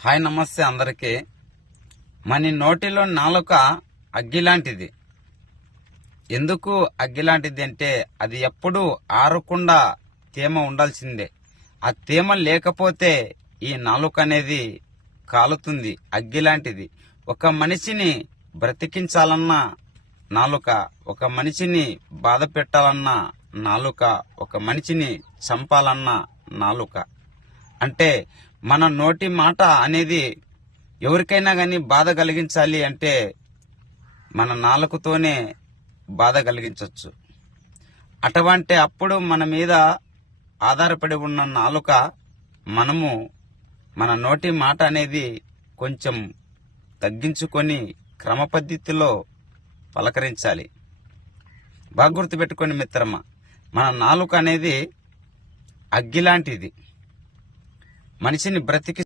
Hi నమస్తే అందరికీ. మన నోటిలో నాలుక అగ్గిలాంటిది. ఎందుకు అగ్గిలాంటిది అంటే అది ఎప్పుడూ ఆరకుండా తేమ ఉండాల్సిందే. ఆ తేమ లేకపోతే ఈ నాలుక అనేది కాలుతుంది. అగ్గిలాంటిది. ఒక మనిషిని బ్రతికించాలన్నా నాలుక, ఒక మనిషిని బాధ పెట్టాలన్నా నాలుక, ఒక మనిషిని చంపాలన్నా నాలుక. అంటే మన నోటి మాట అనేది ఎవరికైనా కానీ బాధ కలిగించాలి అంటే మన నాలుకతోనే బాధ కలిగించవచ్చు. అటువంటి అప్పుడు మన మీద ఆధారపడి ఉన్న నాలుక మనము మన నోటి మాట అనేది కొంచెం తగ్గించుకొని క్రమ పద్ధతిలో పలకరించాలి. బాగా గుర్తుపెట్టుకోండి మిత్రమా, మన నాలుక అనేది అగ్గిలాంటిది. మనిషిని